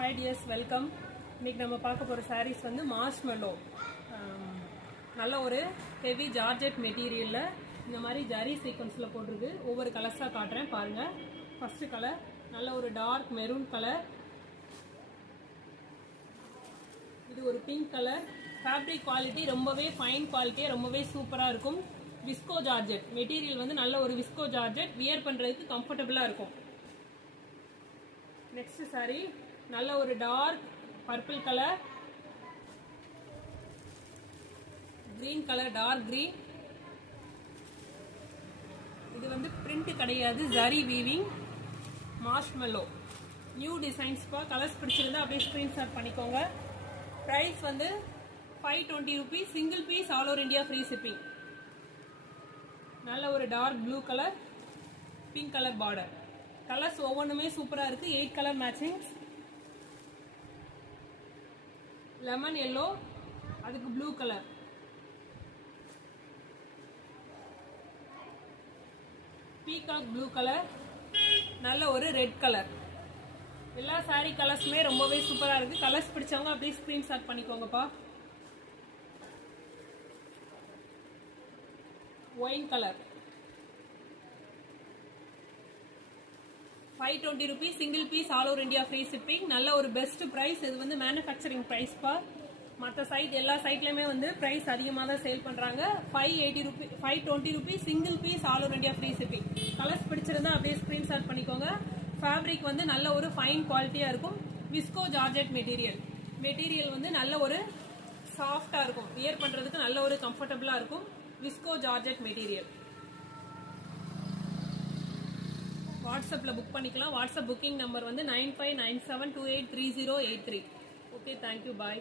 Hi dears, welcome. இன்னைக்கு நம்ம பார்க்க போற sarees வந்து மார்ஷ்மெல்லோ. நல்ல ஒரு ஹெவி ஜார்ஜெட் மெட்டீரியல்ல இந்த மாதிரி ஜரி சீக்வென்ஸ்ல போட்டுருக்கு. ஒவ்வொரு கலர்ஸா காட்டுறேன் பாருங்க. ஃபர்ஸ்ட் கலர் நல்ல ஒரு டார்க் மெரூன் கலர். இது ஒரு பிங்க் கலர். ஃபேப்ரிக் குவாலிட்டி ரொம்பவே ஃபைன் குவாலிட்டியா ரொம்பவே சூப்பரா இருக்கும். விஸ்கோ ஜார்ஜெட் மெட்டீரியல் வந்து நல்ல ஒரு விஸ்கோ ஜார்ஜெட், வியர் பண்றதுக்கு கம்ஃபர்டபுளா இருக்கும். நெக்ஸ்ட் saree நல்ல ஒரு dark purple colour, green colour, dark green. இது வந்து பிரிண்ட் கிடையாது, zari weaving marshmallow. New designs பா. கலர்ஸ் பிடிச்சிருந்தா அப்படியே ஸ்கிரீன்ஷாட் பண்ணிக்கோங்க. பிரைஸ் வந்து 520 rupees, single piece, all over India free shipping. நல்ல ஒரு dark blue colour, pink colour border. Colours ஒவ்வொன்றுமே சூப்பரா இருக்கு. 8 கலர் மேட்சிங். லெமன் எல்லோ, அதுக்கு blue colour, peacock blue colour, நல்ல ஒரு ரெட் கலர். எல்லா சாரி கலர்ஸுமே ரொம்பவே சூப்பரா இருக்கு. கலர்ஸ் பிடிச்சவங்க அப்படியே ஸ்கிரீன்ஷாட் பண்ணிக்கோங்கப்பா. Wine colour 520 rupees, single piece, all over India free shipping. நல்ல ஒரு பெஸ்ட் பிரைஸ். இது வந்து மேனுஃபேக்சரிங் பிரைஸ் பா. மற்ற சைட் எல்லா சைட்லயுமே வந்து பிரைஸ் அதிகமாக தான் சேல் பண்றாங்க. 520 rupees, single piece, all over India free shipping. Colours பிடிச்சிருந்தா அப்படியே ஸ்கிரீன்ஷாட் பண்ணிக்கோங்க. ஃபேப்ரிக் வந்து நல்ல ஒரு ஃபைன் குவாலிட்டியா இருக்கும். விஸ்கோ ஜார்ஜெட் மெட்டீரியல் வந்து நல்ல ஒரு சாஃப்டா இருக்கும். வியர் பண்றதுக்கு நல்ல ஒரு கம்ஃபர்டபுளா இருக்கும். Visko georgette material. வாட்ஸ்அப்ல புக் பண்ணிக்கலாம். வாட்ஸ்அப் புக்கிங் நம்பர் வந்து 9597283083. ஓகே, தேங்க்யூ, பாய்.